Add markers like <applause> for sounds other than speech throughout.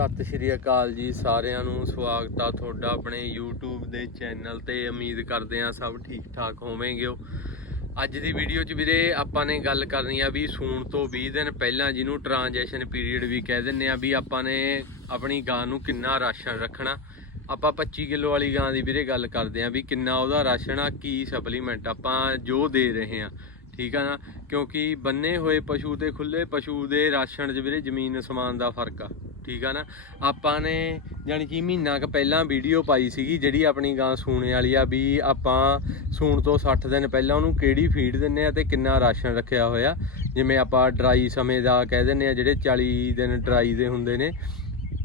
ਸਤਿ ਸ਼੍ਰੀ ਅਕਾਲ ਜੀ ਸਾਰਿਆਂ ਨੂੰ, ਸਵਾਗਤ ਆ ਤੁਹਾਡਾ ਆਪਣੇ YouTube ਦੇ ਚੈਨਲ ਤੇ। ਉਮੀਦ ਕਰਦੇ ਆ ਸਭ ਠੀਕ ਠਾਕ ਹੋਵੋਗੇ ਅੱਜ ਦੀ ਵੀਡੀਓ 'ਚ ਵੀਰੇ ਆਪਾਂ ਨੇ ਗੱਲ ਕਰਨੀ ਆ ਵੀ ਸੂਣ ਤੋਂ 20 ਦਿਨ ਪਹਿਲਾਂ ਜਿਹਨੂੰ ਟ੍ਰਾਂਜੈਕਸ਼ਨ ਪੀਰੀਅਡ ਵੀ ਕਹਿ ਦਿੰਨੇ ਆ, ਵੀ ਆਪਾਂ ਨੇ ਆਪਣੀ ਗਾਂ ਨੂੰ ਕਿੰਨਾ ਰਾਸ਼ਨ ਰੱਖਣਾ। ਆਪਾਂ 25 ਕਿਲੋ ਵਾਲੀ ਗਾਂ ਦੀ ਵੀਰੇ ਗੱਲ ਕਰਦੇ ਆ ਵੀ ਕਿੰਨਾ ਉਹਦਾ ਰਾਸ਼ਨ ਆ, ਕੀ ਸਪਲੀਮੈਂਟ ਆਪਾਂ ਜੋ ਦੇ ਰਹੇ ਆ। ਠੀਕ ਆ ਨਾ? ਕਿਉਂਕਿ ਬੰਨੇ ਹੋਏ ਪਸ਼ੂ ਤੇ ਖੁੱਲੇ ਪਸ਼ੂ ਦੇ ਰਾਸ਼ਨ 'ਚ ਵੀਰੇ ਜ਼ਮੀਨ ਅਸਮਾਨ ਦਾ ਫ਼ਰਕ ਆ। ਠੀਕ ਆ ਨਾ? ਆਪਾਂ ਨੇ ਜਾਣੀ ਕਿ ਮਹੀਨਾ ਕ ਪਹਿਲਾਂ ਵੀਡੀਓ ਪਾਈ ਸੀਗੀ, ਜਿਹੜੀ ਆਪਣੀ ਗਾਂ ਸੂਣੇ ਵਾਲੀ ਆ ਵੀ ਆਪਾਂ ਸੂਣ ਤੋਂ 60 ਦਿਨ ਪਹਿਲਾਂ ਉਹਨੂੰ ਕਿਹੜੀ ਫੀਡ ਦਿੰਨੇ ਆ ਤੇ ਕਿੰਨਾ ਰਾਸ਼ਨ ਰੱਖਿਆ ਹੋਇਆ? ਜਿਵੇਂ ਆਪਾਂ ਡਰਾਈ ਸਮੇਂ ਦਾ ਕਹਿ ਦਿੰਨੇ ਆ, ਜਿਹੜੇ 40 ਦਿਨ ਡਰਾਈ ਦੇ ਹੁੰਦੇ ਨੇ,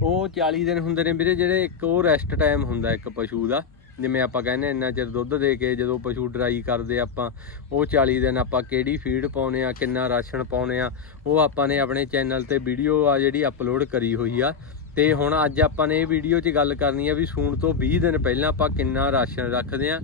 ਉਹ 40 ਦਿਨ ਹੁੰਦੇ ਨੇ ਵੀਰੇ, ਜਿਹੜੇ ਇੱਕ ਉਹ ਰੈਸਟ ਟਾਈਮ ਹੁੰਦਾ ਇੱਕ ਪਸ਼ੂ ਦਾ। ਜਿਵੇਂ ਆਪਾਂ ਕਹਿੰਦੇ ਇੰਨਾ ਚਿਰ ਦੁੱਧ ਦੇ ਕੇ ਜਦੋਂ ਪਸ਼ੂ ਡਰਾਈ ਕਰਦੇ ਆਪਾਂ, ਉਹ 40 ਦਿਨ ਆਪਾਂ ਕਿਹੜੀ ਫੀਡ ਪਾਉਨੇ ਆ, ਕਿੰਨਾ ਰਾਸ਼ਨ ਪਾਉਨੇ ਆ, ਉਹ ਆਪਾਂ ਨੇ ਆਪਣੇ ਚੈਨਲ ਤੇ ਵੀਡੀਓ ਆ ਜਿਹੜੀ ਅਪਲੋਡ ਕਰੀ ਹੋਈ ਆ। ਤੇ ਹੁਣ ਅੱਜ ਆਪਾਂ ਨੇ ਇਹ ਵੀਡੀਓ 'ਚ ਗੱਲ ਕਰਨੀ ਆ ਵੀ ਸੂਣ ਤੋਂ 20 ਦਿਨ ਪਹਿਲਾਂ ਆਪਾਂ ਕਿੰਨਾ ਰਾਸ਼ਨ ਰੱਖਦੇ ਆ,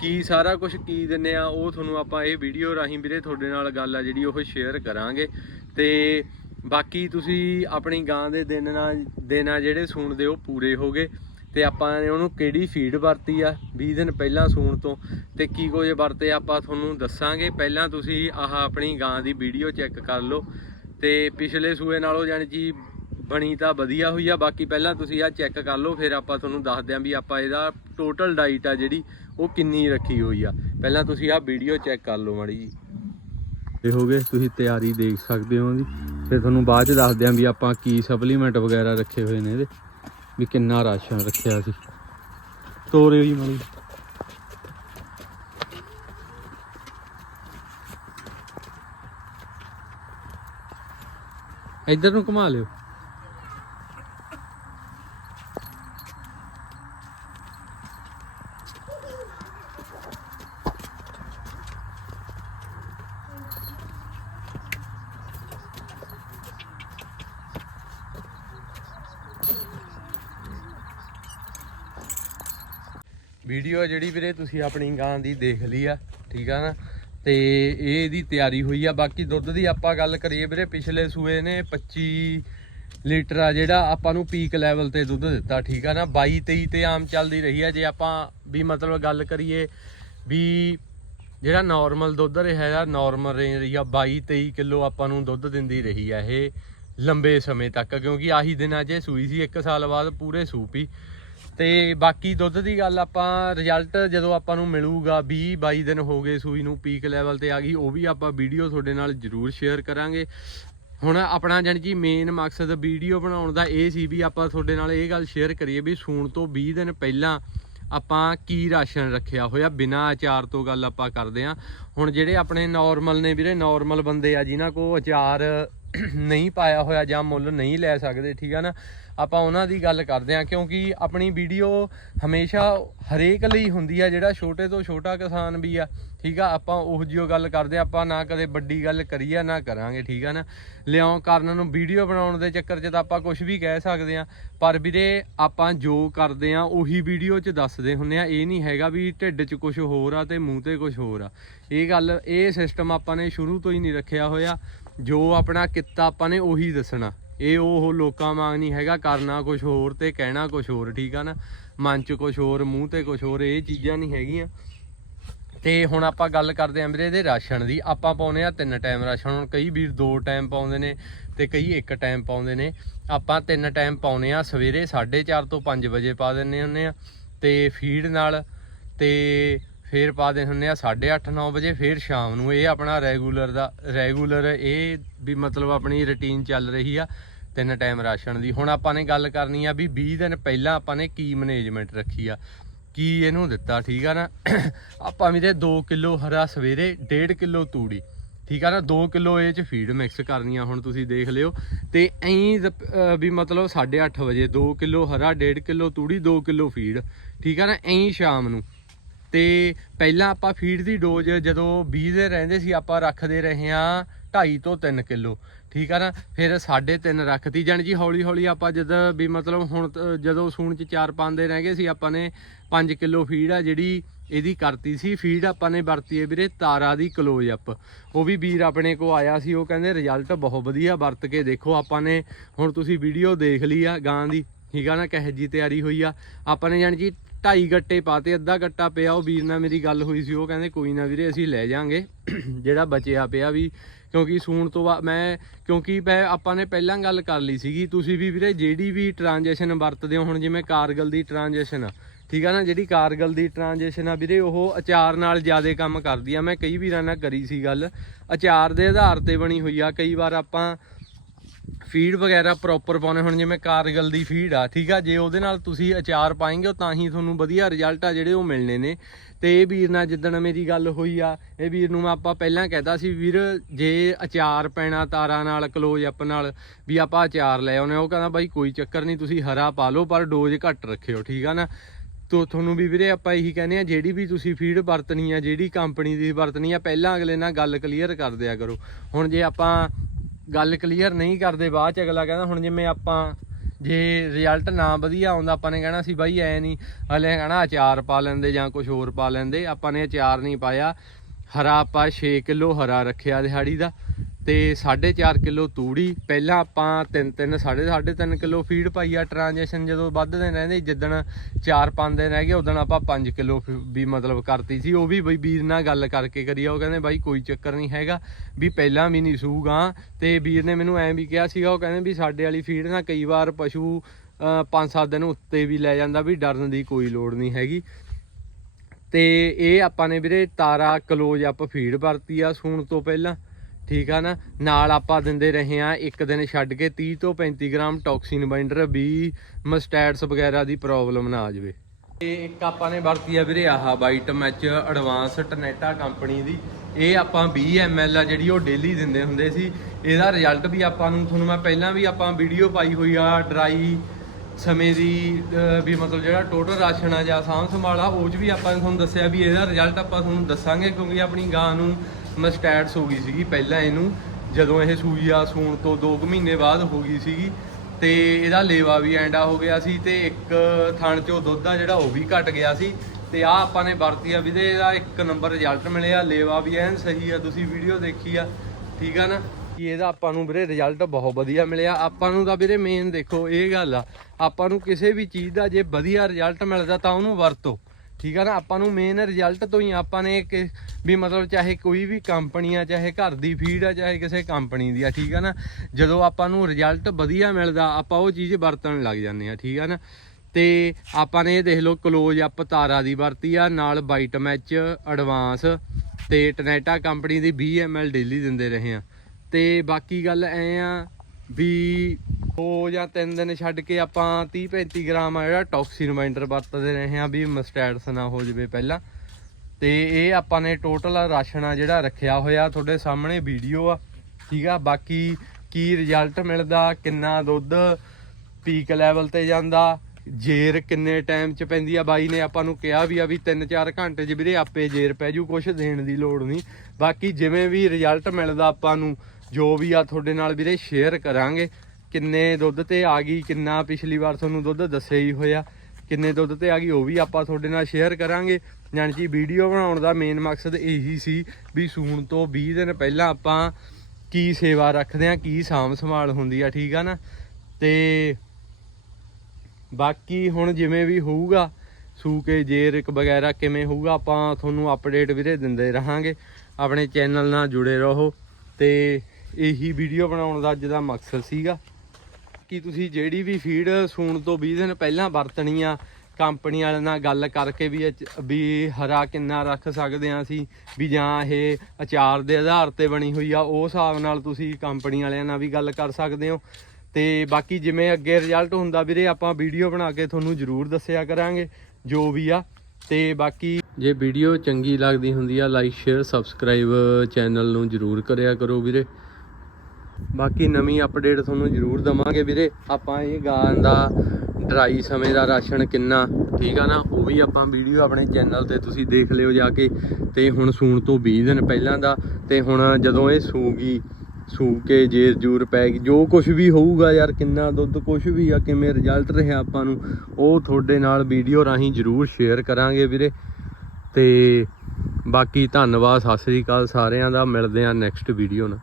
ਕੀ ਸਾਰਾ ਕੁਝ ਕੀ ਦਿੰਨੇ ਆ, ਉਹ ਤੁਹਾਨੂੰ ਆਪਾਂ ਇਹ ਵੀਡੀਓ ਰਾਹੀਂ ਵੀਰੇ ਤੁਹਾਡੇ ਨਾਲ ਗੱਲ ਆ ਜਿਹੜੀ ਉਹ ਸ਼ੇਅਰ ਕਰਾਂਗੇ। ਤੇ ਬਾਕੀ ਤੁਸੀਂ ਆਪਣੀ ਗਾਂ ਦੇ ਦਿਨ ਨਾਲ ਦਿਨ ਆ ਜਿਹੜੇ ਸੂਣਦੇ ਉਹ ਪੂਰੇ ਹੋ ਗਏ ਤੇ ਆਪਾਂ ਨੇ ਉਹਨੂੰ ਕਿਹੜੀ ਫੀਡ ਵਰਤੀ ਆ? 20 ਦਿਨ ਪਹਿਲਾਂ ਸੂਣ ਤੋਂ। ਤੇ ਕੀ ਕੁਝ ਵਰਤੇ ਆਪਾਂ ਤੁਹਾਨੂੰ ਦੱਸਾਂਗੇ। ਪਹਿਲਾਂ ਤੁਸੀਂ ਆਹ ਆਪਣੀ ਗਾਂ ਦੀ ਵੀਡੀਓ ਚੈੱਕ ਕਰ ਲਓ। ਤੇ ਪਿਛਲੇ ਸੂਏ ਨਾਲੋਂ ਜਾਣੀ ਕਿ ਬਣੀ ਤਾਂ ਵਧੀਆ ਹੋਈ ਆ। ਬਾਕੀ ਪਹਿਲਾਂ ਤੁਸੀਂ ਆ ਚੈੱਕ ਕਰ ਲਓ, ਫਿਰ ਆਪਾਂ ਤੁਹਾਨੂੰ ਦੱਸਦੇ ਆਂ ਵੀ ਆਪਾਂ ਇਹਦਾ ਟੋਟਲ ਡਾਈਟ ਆ ਜਿਹੜੀ, ਉਹ ਕਿੰਨੀ ਰੱਖੀ ਹੋਈ ਆ। ਪਹਿਲਾਂ ਤੁਸੀਂ ਆ ਵੀਡੀਓ ਚੈੱਕ ਕਰ ਲਓ ਮਾੜੀ ਜੀ। ਇਹ ਹੋ ਗਏ, ਤੁਸੀਂ ਤਿਆਰੀ ਦੇਖ ਸਕਦੇ ਹੋ ਜੀ ਫਿਰ ਤੁਹਾਨੂੰ ਬਾਅਦ ਚ ਦੱਸਦੇ ਆਂ ਵੀ ਆਪਾਂ ਕੀ ਸਪਲੀਮੈਂਟ ਵਗੈਰਾ ਰੱਖੇ ਹੋਏ ਨੇ ਇਹਦੇ। ਵੀ ਕਿੰਨਾ ਰਾਸ਼ਨ ਰੱਖਿਆ ਸੀ। ਤੋਰੇ ਹੀ ਮਲੀ। ਇੱਧਰ ਨੂੰ ਘੁਮਾ ਲਿਓ। ਵੀਡੀਓ ਜਿਹੜੀ ਵੀਰੇ ਤੁਸੀਂ ਆਪਣੀ ਗਾਂ ਦੀ ਦੇਖ ਲਈ ਆ, ਠੀਕ ਆ ਨਾ? ਤੇ ਇਹ ਇਹਦੀ ਤਿਆਰੀ ਹੋਈ ਆ, ਬਾਕੀ ਦੁੱਧ ਦੀ ਆਪਾਂ ਗੱਲ ਕਰੀਏ ਵੀਰੇ, ਪਿਛਲੇ ਸੂਏ ਨੇ 25 ਲੀਟਰ ਆ ਜਿਹੜਾ ਆਪਾਂ ਨੂੰ ਪੀਕ ਲੈਵਲ ਤੇ ਦੁੱਧ ਦਿੱਤਾ, ਠੀਕ ਆ ਨਾ? 22 23 ਤੇ ਆਮ ਚੱਲਦੀ ਰਹੀ ਆ, ਜੇ ਆਪਾਂ ਵੀ ਮਤਲਬ ਗੱਲ ਕਰੀਏ ਵੀ ਜਿਹੜਾ ਨਾਰਮਲ ਦੁੱਧ ਰਿਹਾ ਆ ਨਾਰਮਲ ਰੇਂਜ ਰਹੀ ਆ 22 23 ਕਿਲੋ ਆਪਾਂ ਨੂੰ ਦੁੱਧ ਦਿੰਦੀ ਰਹੀ ਆ ਇਹ ਲੰਬੇ ਸਮੇਂ ਤੱਕ, ਕਿਉਂਕਿ ਆਹੀ ਦਿਨਾਂ 'ਚ ਸੂਈ ਸੀ 1 ਸਾਲ ਬਾਅਦ ਪੂਰੇ ਸੂਪੀ ਤੇ ਬਾਕੀ ਦੁੱਧ ਦੀ ਗੱਲ ਆਪਾਂ ਰਿਜ਼ਲਟ ਜਦੋਂ ਆਪਾਂ ਨੂੰ ਮਿਲੂਗਾ 20 22 ਦਿਨ ਹੋ ਗਏ ਸੂਈ ਨੂੰ ਪੀਕ ਲੈਵਲ ਤੇ ਆ ਗਈ, ਉਹ ਵੀ ਆਪਾਂ ਵੀਡੀਓ ਤੁਹਾਡੇ ਨਾਲ ਜ਼ਰੂਰ ਸ਼ੇਅਰ ਕਰਾਂਗੇ। ਹੁਣ ਆਪਣਾ ਜਾਣੀ ਕਿ ਮੇਨ ਮਕਸਦ ਵੀਡੀਓ ਬਣਾਉਣ ਦਾ ਇਹ ਸੀ ਵੀ ਆਪਾਂ ਤੁਹਾਡੇ ਨਾਲ ਇਹ ਗੱਲ ਸ਼ੇਅਰ ਕਰੀਏ ਵੀ ਸੂਣ ਤੋਂ 20 ਦਿਨ ਪਹਿਲਾਂ ਆਪਾਂ ਕੀ ਰਾਸ਼ਨ ਰੱਖਿਆ ਹੋਇਆ, ਬਿਨਾ ਅਚਾਰ ਤੋਂ ਗੱਲ ਆਪਾਂ ਕਰਦੇ ਆਂ। ਹੁਣ ਜਿਹੜੇ ਆਪਣੇ ਨਾਰਮਲ ਨੇ ਵੀਰੇ ਨਾਰਮਲ ਬੰਦੇ ਆ ਜਿਨ੍ਹਾਂ ਕੋ ਅਚਾਰ ਨਹੀਂ ਪਾਇਆ ਹੋਇਆ ਜਾਂ ਮੁੱਲ ਨਹੀਂ ਲੈ ਸਕਦੇ ਠੀਕ ਆ ਨਾ? ਆਪਾਂ ਉਹਨਾਂ ਦੀ ਗੱਲ ਕਰਦੇ ਆਂ ਕਿਉਂਕਿ ਆਪਣੀ ਵੀਡੀਓ ਹਮੇਸ਼ਾ ਹਰੇਕ ਲਈ ਹੁੰਦੀ ਆ ਜਿਹੜਾ ਛੋਟੇ ਤੋਂ ਛੋਟਾ ਕਿਸਾਨ ਵੀ ਆ ਠੀਕ ਆ? ਆਪਾਂ ਉਹ ਜਿਹੀਓ ਗੱਲ ਕਰਦੇ ਆਂ, ਆਪਾਂ ਨਾ ਕਦੇ ਵੱਡੀ ਗੱਲ ਕਰੀਏ ਨਾ ਕਰਾਂਗੇ ਠੀਕ ਆ ਨਾ? ਲਿਆਉਂ ਕਰਨ ਨੂੰ ਵੀਡੀਓ ਬਣਾਉਣ ਦੇ ਚੱਕਰ 'ਚ ਤਾਂ ਆਪਾਂ ਕੁਝ ਵੀ ਕਹਿ ਸਕਦੇ ਆਂ ਪਰ ਵੀਰੇ ਆਪਾਂ ਜੋ ਕਰਦੇ ਆਂ ਉਹੀ ਵੀਡੀਓ 'ਚ ਦੱਸਦੇ ਹੁੰਨੇ ਆ ਇਹ ਨਹੀਂ ਹੈਗਾ ਵੀ ਢਿੱਡ 'ਚ ਕੁਝ ਹੋਰ ਆ ਤੇ ਮੂੰਹ ਤੇ ਕੁਝ ਹੋਰ ਆ। ਇਹ ਗੱਲ ਇਹ ਸਿਸਟਮ ਆਪਾਂ ਨੇ ਸ਼ੁਰੂ ਤੋਂ ਹੀ ਨਹੀਂ ਰੱਖਿਆ ਹੋਇਆ ਜੋ ਆਪਣਾ ਕਿੱਤਾ ਆਪਾਂ ਨੇ ਉਹੀ ਦੱਸਣਾ। ਇਹ ਉਹ ਲੋਕਾਂ ਵਾਂਗ ਨਹੀਂ ਹੈਗਾ, ਕਰਨਾ ਕੁਝ ਹੋਰ ਤੇ ਕਹਿਣਾ ਕੁਝ ਹੋਰ, ਠੀਕ ਆ ਨਾ? ਮਨ 'ਚ ਕੁਝ ਹੋਰ, ਮੂੰਹ ਤੇ ਕੁਝ ਹੋਰ, ਇਹ ਚੀਜ਼ਾਂ ਨਹੀਂ ਹੈਗੀਆਂ। ਤੇ ਹੁਣ ਆਪਾਂ ਗੱਲ ਕਰਦੇ ਆਂ ਵੀਰੇ ਇਹਦੇ ਰਾਸ਼ਨ ਦੀ। ਆਪਾਂ ਪਾਉਨੇ ਆ ਤਿੰਨ ਟਾਈਮ ਰਾਸ਼ਨ, ਹੁਣ ਕਈ ਵੀਰ ਦੋ ਟਾਈਮ ਪਾਉਂਦੇ ਨੇ ਤੇ ਕਈ ਇੱਕ ਟਾਈਮ ਪਾਉਂਦੇ ਨੇ। ਆਪਾਂ ਤਿੰਨ ਟਾਈਮ ਪਾਉਨੇ ਆ, ਸਵੇਰੇ 4:30 ਤੋਂ 5 ਵਜੇ ਪਾ ਦਿੰਨੇ ਹੁੰਨੇ ਆ। ਤੇ ਫੀਡ ਨਾਲ ਤੇ ਫੇਰ ਪਾ ਦੇ ਹੁੰਨੇ ਆ 8:30 9 ਵਜੇ, ਫੇਰ ਸ਼ਾਮ ਨੂੰ। ਇਹ ਆਪਣਾ ਰੈਗੂਲਰ ਦਾ ਰੈਗੂਲਰ ਇਹ ਵੀ ਮਤਲਬ ਆਪਣੀ ਰੁਟੀਨ ਚੱਲ ਰਹੀ ਆ, ਤਿੰਨ ਟਾਈਮ ਰਾਸ਼ਨ ਦੀ। ਹੁਣ ਆਪਾਂ ਨੇ ਗੱਲ ਕਰਨੀ ਆ ਵੀ 20 ਦਿਨ ਪਹਿਲਾਂ ਆਪਾਂ ਨੇ ਕੀ ਮੈਨੇਜਮੈਂਟ ਰੱਖੀ ਆ। ਕੀ ਇਹਨੂੰ ਦਿੱਤਾ, ਠੀਕ ਆ ਨਾ? ਆਪਾਂ ਵੀ ਤੇ 2 ਕਿਲੋ ਹਰਾ ਸਵੇਰੇ 1.5 ਕਿਲੋ ਤੂੜੀ। ਠੀਕ ਆ ਨਾ? 2 ਕਿਲੋ ਇਹ ਚ ਫੀਡ ਮਿਕਸ ਕਰਨੀ ਆ, ਹੁਣ ਤੁਸੀਂ ਦੇਖ ਲਿਓ। ਤੇ ਐਂ ਵੀ ਮਤਲਬ 8:30 ਵਜੇ 2 ਕਿਲੋ ਹਰਾ 1.5 ਕਿਲੋ ਤੂੜੀ 2 ਕਿਲੋ ਫੀਡ ਠੀਕ ਆ ਨਾ? ਐਂ ਸ਼ਾਮ ਨੂੰ। ਤੇ ਪਹਿਲਾਂ ਆਪਾਂ ਫੀਡ ਦੀ ਡੋਜ਼ ਜਦੋਂ 20 ਦੇ ਰਹਿੰਦੇ ਸੀ, ਆਪਾਂ ਰੱਖਦੇ ਰਹੇ ਆ 2.5 ਤੋਂ 3 ਕਿਲੋ, ਠੀਕ ਆ ਨਾ? ਫਿਰ 3.5 ਰੱਖਤੀ, ਜਾਣੀ ਜੀ ਹੌਲੀ ਹੌਲੀ ਆਪਾਂ ਜਦ ਵੀ ਮਤਲਬ ਹੁਣ ਜਦੋਂ ਸੂਣ ਚ ਚਾਰ ਪਾਉਂਦੇ ਰਹਿ ਗਏ ਸੀ, ਆਪਾਂ ਨੇ 5 ਕਿਲੋ ਫੀਡ ਆ ਜਿਹੜੀ ਇਹਦੀ ਕਰਤੀ ਸੀ। ਫੀਡ ਆਪਾਂ ਨੇ ਵਰਤੀ ਹੈ ਵੀਰੇ ਤਾਰਾ ਦੀ ਕਲੋਜ਼ ਅਪ ਉਹ ਵੀ ਵੀਰ ਆਪਣੇ ਕੋ ਆਇਆ ਸੀ, ਉਹ ਕਹਿੰਦੇ ਰਿਜ਼ਲਟ ਬਹੁਤ ਵਧੀਆ, ਵਰਤ ਕੇ ਦੇਖੋ ਆਪਾਂ ਨੇ ਹੁਣ ਤੁਸੀਂ ਵੀਡੀਓ ਦੇਖ ਲਈ ਆ ਗਾਂ ਦੀ, ਠੀਕ ਆ ਨਾ? ਕਹੇ ਜੀ ਤਿਆਰੀ ਹੋਈ ਆ। ਆਪਾਂ ਨੇ ਜਾਣੀ ਜੀ ਢਾਈ ਗੱਟੇ ਪਾਤੇ, ਅੱਧਾ ਗੱਟਾ ਪਿਆ, ਉਹ ਵੀਰ ਨਾਲ ਮੇਰੀ ਗੱਲ ਹੋਈ ਸੀ, ਉਹ ਕਹਿੰਦੇ ਕੋਈ ਨਾ ਵੀਰੇ ਅਸੀਂ ਲੈ ਜਾਾਂਗੇ। <clears throat> ਜਿਹੜਾ ਬਚਿਆ ਪਿਆ ਵੀ, ਕਿਉਂਕਿ ਸੂਣ ਤੋਂ ਬਾਅਦ ਮੈਂ, ਕਿਉਂਕਿ ਮੈਂ, ਆਪਾਂ ਨੇ ਪਹਿਲਾਂ ਗੱਲ ਕਰ ਲਈ ਸੀਗੀ, ਤੁਸੀਂ ਵੀ ਵੀਰੇ ਜਿਹੜੀ ਵੀ ਟ੍ਰਾਂਜੈਕਸ਼ਨ ਵਰਤਦੇ ਹੋ, ਹੁਣ ਜਿਵੇਂ ਕਾਰਗਲ ਦੀ ਟ੍ਰਾਂਜੈਕਸ਼ਨ ਆ, ਠੀਕ ਆ ਨਾ, ਜਿਹੜੀ ਕਾਰਗਲ ਦੀ ਟ੍ਰਾਂਜੈਕਸ਼ਨ ਆ ਵੀਰੇ, ਉਹ ਅਚਾਰ ਨਾਲ ਜ਼ਿਆਦਾ ਕੰਮ ਕਰਦੀ ਆ। ਮੈਂ ਕਈ ਵੀਰਾਂ ਨਾਲ ਕਰੀ ਸੀ ਗੱਲ, ਅਚਾਰ ਦੇ ਆਧਾਰ ਤੇ ਬਣੀ ਹੋਈ ਆ, ਕਈ ਵਾਰ ਆਪਾਂ ਫੀਡ ਵਗੈਰਾ ਪ੍ਰੋਪਰ ਪਾਉਣੇ ਹੁਣ, ਜਿਵੇਂ ਕਾਰਗਲ ਦੀ ਫੀਡ ਆ, ਠੀਕ ਆ? ਜੇ ਉਹਦੇ ਨਾਲ ਤੁਸੀਂ ਅਚਾਰ ਪਾਏਂਗੇ ਤਾਂ ਹੀ ਤੁਹਾਨੂੰ ਵਧੀਆ ਰਿਜ਼ਲਟ ਆ ਜਿਹੜੇ ਉਹ ਮਿਲਣੇ ਨੇ। ਤੇ ਇਹ ਵੀਰ ਨਾਲ ਜਿੱਦਣ ਮੇਰੀ ਗੱਲ ਹੋਈ ਆ, ਇਹ ਵੀਰ ਨੂੰ ਮੈਂ ਆਪਾਂ ਪਹਿਲਾਂ ਕਹਿਤਾ ਸੀ, ਵੀਰ ਜੇ ਅਚਾਰ ਪੈਣਾ ਤਾਰਾਂ ਨਾਲ ਕਲੋਜ਼ ਅਪ ਨਾਲ, ਵੀ ਆਪਾਂ ਅਚਾਰ ਲੈ ਆਉਨੇ ਉਹ ਕਹਿੰਦਾ ਬਾਈ ਕੋਈ ਚੱਕਰ ਨਹੀਂ, ਤੁਸੀਂ ਹਰਾ ਪਾ ਲਓ, ਪਰ ਡੋਜ਼ ਘੱਟ ਰੱਖਿਓ, ਠੀਕ ਆ ਨਾ? ਤੋ ਤੁਹਾਨੂੰ ਵੀ ਵੀਰੇ ਆਪਾਂ ਇਹੀ ਕਹਿੰਦੇ ਆ, ਜਿਹੜੀ ਵੀ ਤੁਸੀਂ ਫੀਡ ਵਰਤਣੀ ਆ, ਜਿਹੜੀ ਕੰਪਨੀ ਦੀ ਵਰਤਣੀ ਆ, ਪਹਿਲਾਂ ਅਗਲੇ ਨਾਲ ਗੱਲ ਕਲੀਅਰ ਕਰ ਦਿਆ ਕਰੋ। ਹੁਣ ਜੇ ਆਪਾਂ ਗੱਲ ਕਲੀਅਰ ਨਹੀਂ ਕਰਦੇ ਬਾਅਦ ਚ ਅਗਲਾ ਕਹਿੰਦਾ, ਹੁਣ ਜਿਵੇਂ ਆਪਾਂ ਜੇ ਰਿਜ਼ਲਟ ਨਾ ਵਧੀਆ ਆਉਂਦਾ, ਆਪਾਂ ਨੇ ਕਹਿਣਾ ਸੀ ਬਾਈ ਐ ਨਹੀਂ ਹਲੇ ਕਹਿਣਾ ਅਚਾਰ ਪਾ ਲੈਂਦੇ ਜਾਂ ਕੁਝ ਹੋਰ ਪਾ ਲੈਂਦੇ, ਆਪਾਂ ਨੇ ਅਚਾਰ ਨਹੀਂ ਪਾਇਆ, ਹਰਾ ਆਪਾਂ 6 ਕਿਲੋ ਹਰਾ ਰੱਖਿਆ ਦਿਹਾੜੀ ਦਾ। ਤੇ 4.5 ਕਿਲੋ ਤੂੜੀ, ਪਹਿਲਾਂ ਆਪਾਂ 3 3 3.5 ਕਿਲੋ ਫੀਡ ਪਾਈ ਆ ਟ੍ਰਾਂਜੈਕਸ਼ਨ ਜਦੋਂ ਵੱਧਦੇ ਰਹਿੰਦੇ ਜਿੱਦਣ 4 ਪਾਉਂਦੇ ਰਹਿ ਗਏ, ਉਦੋਂ ਆਪਾਂ 5 ਕਿਲੋ ਵੀ ਮਤਲਬ ਕਰਤੀ ਸੀ। ਉਹ ਵੀ ਬਈ ਵੀਰ ਨਾਲ ਗੱਲ ਕਰਕੇ ਕਰੀ ਆ ਉਹ ਕਹਿੰਦੇ ਬਾਈ ਕੋਈ ਚੱਕਰ ਨਹੀਂ ਹੈਗਾ ਵੀ ਪਹਿਲਾਂ ਵੀ ਨਹੀਂ ਸੂਗਾ ਤੇ ਵੀਰ ਨੇ ਮੈਨੂੰ ਐਂ ਵੀ ਕਿਹਾ ਸੀਗਾ, ਉਹ ਕਹਿੰਦੇ ਵੀ ਸਾਡੇ ਵਾਲੀ ਫੀਡ ਨਾਲ ਕਈ ਵਾਰ ਪਸ਼ੂ 5-7 ਦਿਨ ਉੱਤੇ ਵੀ ਲੈ ਜਾਂਦਾ ਵੀ ਡਰਨ ਦੀ ਕੋਈ ਲੋੜ ਨਹੀਂ ਹੈਗੀ। ਤੇ ਇਹ ਆਪਾਂ ਨੇ ਵੀਰੇ ਤਾਰਾ ਕਲੋਜ਼ ਅਪ ਫੀਡ ਵਰਤੀ ਆ ਸੂਣ ਤੋਂ ਪਹਿਲਾਂ। ਠੀਕ ਆ ਨਾ? ਨਾਲ ਆਪਾਂ ਦਿੰਦੇ ਰਹੇ ਆ ਇੱਕ ਦਿਨ ਛੱਡ ਕੇ 30 ਤੋਂ 35 ਗ੍ਰਾਮ ਟੌਕਸਿਨ ਬਾਈਂਡਰ ਵੀ ਮਸਟੈਟਸ ਵਗੈਰਾ ਦੀ ਪ੍ਰੋਬਲਮ ਨਾ ਆ ਜਾਵੇ। ਤੇ ਇੱਕ ਆਪਾਂ ਨੇ ਵਰਤੀ ਆ ਵੀਰੇ ਆਹ ਵਾਈਟ ਮੈਚ ਐਡਵਾਂਸ ਟਨੇਟਾ ਕੰਪਨੀ ਦੀ। ਇਹ ਆਪਾਂ 20 ml ਆ ਜਿਹੜੀ ਉਹ ਡੇਲੀ ਦਿੰਦੇ ਹੁੰਦੇ ਸੀ। ਇਹਦਾ ਰਿਜ਼ਲਟ ਵੀ ਆਪਾਂ ਨੂੰ ਤੁਹਾਨੂੰ ਮੈਂ ਪਹਿਲਾਂ ਵੀ ਆਪਾਂ ਵੀਡੀਓ ਪਾਈ ਹੋਈ ਆ ਡਰਾਈ ਸਮੇਂ ਦੀ ਵੀ ਮਤਲਬ ਜਿਹੜਾ ਟੋਟਲ ਰਾਸ਼ਨ ਆ ਜਾਂ ਸਾਂਭ ਸੰਭਾਲ ਆ, ਉਹ 'ਚ ਵੀ ਆਪਾਂ ਤੁਹਾਨੂੰ ਦੱਸਿਆ ਵੀ ਇਹਦਾ ਰਿਜ਼ਲਟ ਆਪਾਂ ਤੁਹਾਨੂੰ ਦੱਸਾਂਗੇ ਕਿਉਂਕਿ ਆਪਣੀ ਗਾਂ ਨੂੰ ਮਸਟੈਟਸ ਹੋ ਗਈ ਸੀਗੀ ਪਹਿਲਾਂ ਇਹਨੂੰ, ਜਦੋਂ ਇਹ ਸੂਈ ਆ ਸੂਣ ਤੋਂ 2 ਮਹੀਨੇ ਬਾਅਦ ਹੋ ਗਈ ਸੀਗੀ। ਤੇ ਇਹਦਾ ਲੇਵਾ ਵੀ ਐਂਡਾ ਹੋ ਗਿਆ ਸੀ ਤੇ ਇੱਕ ਥਣ ਚੋਂ ਦੁੱਧ ਆ ਜਿਹੜਾ ਉਹ ਵੀ ਘਟ ਗਿਆ ਸੀ। ਤੇ ਆ ਆਪਾਂ ਨੇ ਵਰਤੀ ਆ ਵੀਰੇ ਇਹਦਾ ਇੱਕ ਨੰਬਰ ਰਿਜ਼ਲਟ ਮਿਲਿਆ, ਲੇਵਾ ਵੀ ਐਨ ਸਹੀ ਆ, ਤੁਸੀਂ ਵੀਡੀਓ ਦੇਖੀ ਆ, ਠੀਕ ਆ ਨਾ? ਕਿ ਇਹਦਾ ਆਪਾਂ ਨੂੰ ਵੀਰੇ ਰਿਜ਼ਲਟ ਬਹੁਤ ਵਧੀਆ ਮਿਲਿਆ। ਆਪਾਂ ਨੂੰ ਤਾਂ ਵੀਰੇ ਮੇਨ ਦੇਖੋ ਇਹ ਗੱਲ ਆ, ਆਪਾਂ ਨੂੰ ਕਿਸੇ ਵੀ ਚੀਜ਼ ਦਾ ਜੇ ਵਧੀਆ ਰਿਜ਼ਲਟ ਮਿਲਦਾ ਤਾਂ ਉਹਨੂੰ ਵਰਤੋ। ਠੀਕ ਆ ਨਾ, ਆਪਾਂ ਨੂੰ ਮੇਨ ਰਿਜ਼ਲਟ ਤੋਂ ਹੀ ਆਪਾਂ ਨੇ ਕਿ ਵੀ ਮਤਲਬ ਚਾਹੇ ਕੋਈ ਵੀ ਕੰਪਨੀ ਆ, ਚਾਹੇ ਘਰ ਦੀ ਫੀਡ ਆ, ਚਾਹੇ ਕਿਸੇ ਕੰਪਨੀ ਦੀ ਆ, ਠੀਕ ਆ ਨਾ? ਜਦੋਂ ਆਪਾਂ ਨੂੰ ਰਿਜ਼ਲਟ ਵਧੀਆ ਮਿਲਦਾ, ਆਪਾਂ ਉਹ ਚੀਜ਼ ਵਰਤਣ ਲੱਗ ਜਾਂਦੇ ਆ, ਠੀਕ ਆ ਨਾ? ਤੇ ਆਪਾਂ ਨੇ ਇਹ ਦੇਖ ਲਓ ਕਲੋਜ਼ ਅਪ ਤਾਰਾ ਦੀ ਵਰਤੀ ਆ, ਨਾਲ ਬਾਈਟ ਮੈਚ ਐਡਵਾਂਸ ਤੇ ਟਨੈਟਾ ਕੰਪਨੀ ਦੀ 20 ml ਡੇਲੀ ਦਿੰਦੇ ਰਹੇ ਆ। ਤੇ ਬਾਕੀ ਗੱਲ ਐ ਆ ਵੀ ਦੋ ਜਾਂ ਤਿੰਨ ਦਿਨ ਛੱਡ ਕੇ ਆਪਾਂ 30 35 ਗ੍ਰਾਮ ਆ ਜਿਹੜਾ ਟੌਕਸਿਨ ਰਿਮਾਈਂਡਰ ਵਰਤਦੇ ਰਹੇ ਆ ਵੀ ਮਸਟੈਟਸ ਨਾ ਹੋ ਜਵੇ ਪਹਿਲਾਂ। ਤੇ ਇਹ ਆਪਾਂ ਨੇ ਟੋਟਲ ਰਾਸ਼ਨ ਆ ਜਿਹੜਾ ਰੱਖਿਆ ਹੋਇਆ ਤੁਹਾਡੇ ਸਾਹਮਣੇ ਵੀਡੀਓ ਆ, ਠੀਕ ਆ? ਬਾਕੀ ਕੀ ਰਿਜ਼ਲਟ ਮਿਲਦਾ, ਕਿੰਨਾ ਦੁੱਧ ਪੀਕ ਲੈਵਲ ਤੇ ਜਾਂਦਾ, ਜੇਰ ਕਿੰਨੇ ਟਾਈਮ ਚ ਪੈਂਦੀ ਆ? ਬਾਈ ਨੇ ਆਪਾਂ ਨੂੰ ਕਿਹਾ ਵੀ ਆ ਵੀ 3-4 ਘੰਟੇ ਚ ਵੀਰੇ ਆਪੇ ਜੇਰ ਪੈ ਜੂ, ਕੁਛ ਦੇਣ ਦੀ ਲੋੜ ਨਹੀਂ। ਬਾਕੀ ਜਿਵੇਂ ਵੀ ਰਿਜ਼ਲਟ ਮਿਲਦਾ ਆਪਾਂ ਨੂੰ, ਜੋ ਵੀ ਆ ਤੁਹਾਡੇ ਨਾਲ ਵੀਰੇ ਸ਼ੇਅਰ ਕਰਾਂਗੇ। ਕਿੰਨੇ ਦੁੱਧ ਤੇ ਆ ਗਈ, ਕਿੰਨਾ ਪਿਛਲੀ ਵਾਰ ਤੁਹਾਨੂੰ ਦੁੱਧ ਦੱਸਿਆ ਹੀ ਹੋਇਆ। ਕਿੰਨੇ ਦੁੱਧ ਤੇ ਆ ਗਈ, ਉਹ ਵੀ ਆਪਾਂ ਤੁਹਾਡੇ ਨਾਲ ਸ਼ੇਅਰ ਕਰਾਂਗੇ। ਜਾਣੀ ਕਿ ਵੀਡੀਓ ਬਣਾਉਣ ਦਾ ਮੇਨ ਮਕਸਦ ਇਹੀ ਸੀ ਵੀ ਸੂਣ ਤੋਂ 20 ਦਿਨ ਪਹਿਲਾਂ ਆਪਾਂ ਕੀ ਸੇਵਾ ਰੱਖਦੇ ਆ ਕੀ ਸਾਂਭ ਸੰਭਾਲ ਹੁੰਦੀ ਆ, ਠੀਕ ਆ ਨਾ? ਤੇ ਬਾਕੀ ਹੁਣ ਜਿਵੇਂ ਵੀ ਹੋਊਗਾ, ਸੂਕੇ, ਜੇਰਕ ਵਗੈਰਾ ਕਿਵੇਂ ਹੋਊਗਾ, ਆਪਾਂ ਤੁਹਾਨੂੰ ਅਪਡੇਟ ਵੀਰੇ ਦਿੰਦੇ ਰਹਾਂਗੇ। ਆਪਣੇ ਚੈਨਲ ਨਾਲ ਜੁੜੇ ਰਹੋ। ਤੇ ਇਹੀ ਵੀਡੀਓ ਬਣਾਉਣ ਦਾ ਅੱਜ ਦਾ ਮਕਸਦ ਸੀਗਾ। ਕਿ ਤੁਸੀਂ ਜਿਹੜੀ ਵੀ ਫੀਡ ਸੂਣ ਤੋਂ 20 ਦਿਨ ਪਹਿਲਾਂ ਵਰਤਣੀ ਆ, ਕੰਪਨੀ ਵਾਲਿਆਂ ਨਾਲ ਗੱਲ ਕਰਕੇ ਵੀ ਇਹ ਵੀ ਹਰਾ ਕਿੰਨਾ ਰੱਖ ਸਕਦੇ ਆ ਅਸੀਂ, ਵੀ ਜਾਂ ਇਹ ਅਚਾਰ ਦੇ ਆਧਾਰ ਤੇ ਬਣੀ ਹੋਈ ਆ, ਉਹ ਹਿਸਾਬ ਨਾਲ ਤੁਸੀਂ ਕੰਪਨੀ ਵਾਲਿਆਂ ਨਾਲ ਵੀ ਗੱਲ ਕਰ ਸਕਦੇ ਹੋ। ਤੇ ਬਾਕੀ ਜਿਵੇਂ ਅੱਗੇ ਰਿਜ਼ਲਟ ਹੁੰਦਾ ਵੀਰੇ, ਆਪਾਂ ਵੀਡੀਓ ਬਣਾ ਕੇ ਤੁਹਾਨੂੰ ਜ਼ਰੂਰ ਦੱਸਿਆ ਕਰਾਂਗੇ, ਜੋ ਵੀ ਆ। ਤੇ ਬਾਕੀ ਜੇ ਵੀਡੀਓ ਚੰਗੀ ਲੱਗਦੀ ਹੁੰਦੀ ਆ, ਲਾਈਕ, ਸ਼ੇਅਰ, ਸਬਸਕ੍ਰਾਈਬ ਚੈਨਲ ਨੂੰ ਜ਼ਰੂਰ ਕਰਿਆ ਕਰੋ ਵੀਰੇ। ਬਾਕੀ ਨਵੀਂ ਅਪਡੇਟ ਤੁਹਾਨੂੰ ਜ਼ਰੂਰ ਦਵਾਂਗੇ ਵੀਰੇ। ਆਪਾਂ ਇਹ ਗਾਂ ਦਾ, ਡਰਾਈ ਸਮੇਂ ਦਾ ਰਾਸ਼ਨ ਕਿੰਨਾ, ਠੀਕ ਆ ਨਾ? ਉਹ ਵੀ ਆਪਾਂ ਵੀਡੀਓ ਆਪਣੇ ਚੈਨਲ ਤੇ ਤੁਸੀਂ ਦੇਖ ਲਿਓ ਜਾ ਕੇ। ਤੇ ਹੁਣ ਸੂਣ ਤੋਂ 20 ਦਿਨ ਪਹਿਲਾਂ ਦਾ, ਤੇ ਹੁਣ ਜਦੋਂ ਇਹ ਸੂਗੀ ਸੂ ਕੇ ਜੇਰ ਜੂਰ ਪੈ ਗਈ, ਜੋ ਕੁਝ ਵੀ ਹੋਊਗਾ ਯਾਰ, ਕਿੰਨਾ ਦੁੱਧ ਕੁਝ ਵੀ ਆ, ਕਿਵੇਂ ਰਿਜ਼ਲਟ ਰਿਹਾ ਆਪਾਂ ਨੂੰ, ਉਹ ਤੁਹਾਡੇ ਨਾਲ ਵੀਡੀਓ ਰਾਹੀਂ ਜ਼ਰੂਰ ਸ਼ੇਅਰ ਕਰਾਂਗੇ ਵੀਰੇ। ਤੇ ਬਾਕੀ ਧੰਨਵਾਦ, ਸਤਿ ਸ੍ਰੀ ਅਕਾਲ ਸਾਰਿਆਂ ਦਾ, ਮਿਲਦੇ ਆ ਨੈਕਸਟ ਵੀਡੀਓ ਨਾਲ।